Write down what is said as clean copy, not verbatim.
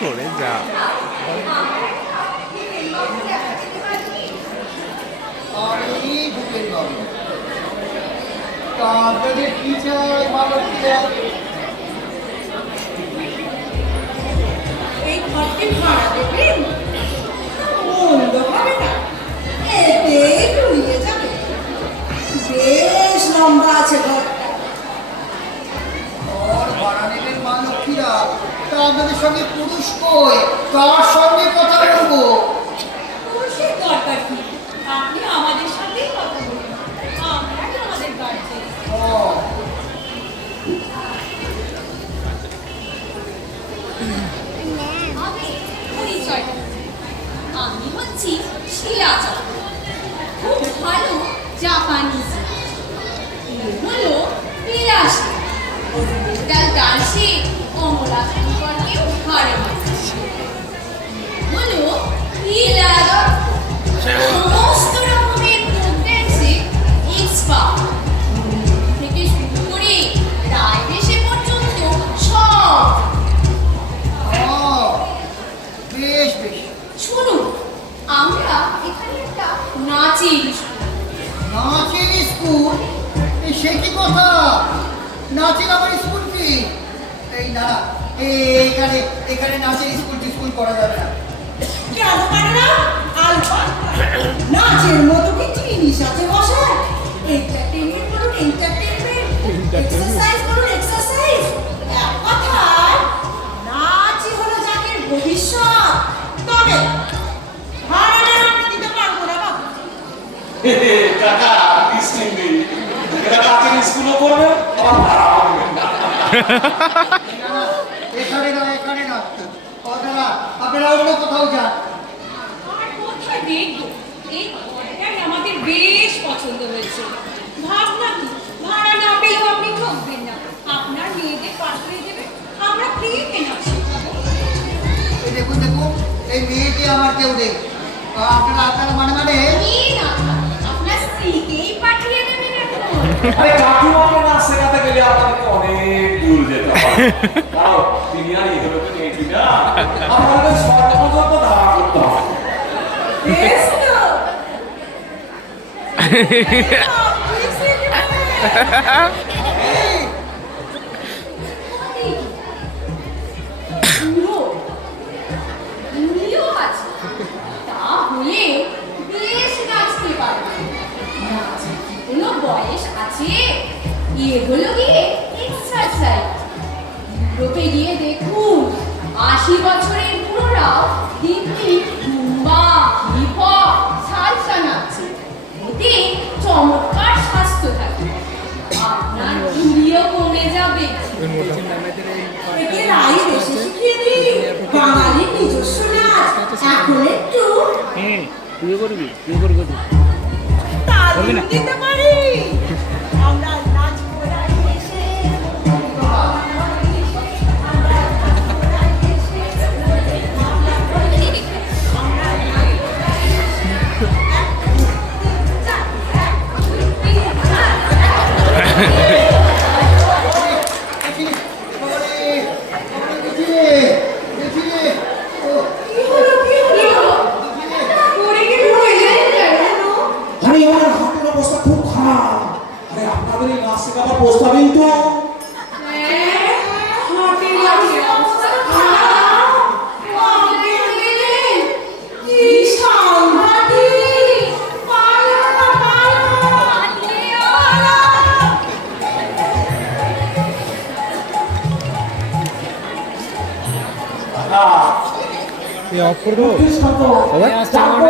সরে যা। আমি ভূপেন বাবু, তাদের কি চাই মানবীরা? এই ঘরটি ভাড়া দেবেন? মন্দ হবে না, এতেই ঘুরিয়ে যাবে। বেশ লম্বা আছে ঘরটা। ঘর ভাড়া নেবেন মানবীরা, তা আপনাদের সঙ্গে পুরুষ কই? কার সঙ্গে কথা বলবো? পুরুষের দরকার কি? আপনি আমাদের সাথেই কথা বলুন, আমরাই আমাদের গার্জেন। ও, আমি পরিচয় দেব। আমি হচ্ছি শিলা চক্র, খুব ভালো জাপানিজ। এ হলো বিলাসী, ডিজিটাল ডান্সে অমলা সম্পর্কেও হারে হলো লীলাধর, সমস্ত রকমের ফোক ড্যান্সে এক্সপার্ট। থেকে শুরু করে রায় দেশে পর্যন্ত সব। ও, বেশ বেশ। শুনুন, আমরা এখানে একটা নাচের নাচের স্কুল? এই সে কি কথা? নাচের আবার স্কুল কি? এই না, এখানে এখানে নাচের স্কুল করা যাবে না। কেন পারে না? আলফা নাচের মতো কি জিনিস আছে বসে? এন্টারটেইনমেন্ট বলুন এন্টারটেইনমেন্ট, এক্সারসাইজ বলুন এক্সারসাইজ। এক কথায় নাচই হলো জাতির ভবিষ্যৎ। তবে ভাড়াটা আমি দিতে পারবো না বাবু। কাকা ডিস্টিংলি এটা নাচের স্কুলও করবে আবার ভাড়াও দেবেন না। না, না, এখানে না। আপনারা আপনারা অন্য কোথাও যান। আর কোথায় দেখবো? এই ঘরটাই আমাদের বেশ পছন্দ হয়েছে। ভাবলাম কি, ভাড়া না পেলেও আপনি ঠকবেন না, আপনার মেয়েদের পাঠিয়ে দেবেন, আমরা ফ্রিতে নাচ শেখাবো। এই দেখুন, এই মেয়েটি আমার কেউ নেই। আপনারা মানে এই না, আপনার স্ত্রীকেই পাঠিয়ে দেবেন এখন। আরে কাকিমাকে নাচ শেখাতে গেলে আপনাদেরকে অনেক দূর যেতে হবে, কারণ তিনি আর এগুলো তো নেই না, আপনাদের শর্ট পর্যন্ত ধারা করতে হবে। বেশ তো। উনিও আছে, তাহলে বেশ নাচতে পারবে। নাচের কি কোনো বয়স আছে? এগুলো গিয়ে এক্সারসাইজ। ইউরোপে গিয়ে দেখুন, 80 বছরের বুড়োরাও দিব্যি জুম্বা, হিপ হপ, সালসা নাচছে। এতে চমৎকার স্বাস্থ্য থাকে, আপনার ঝুলিও কমে যাবে। একে রাই বেশি শিখিয়ে দিই, বাঙালির নিজস্ব নাচ। এখন একটু তালিম দিতে পারি। আমরা নাচ করাই এসে আরে আমার হাতের অবস্থা খুব খারাপ। আরে আপনাদের এই নাচ শেখাবার প্রস্তাবই তো। অফ করে দেবো। চাপো।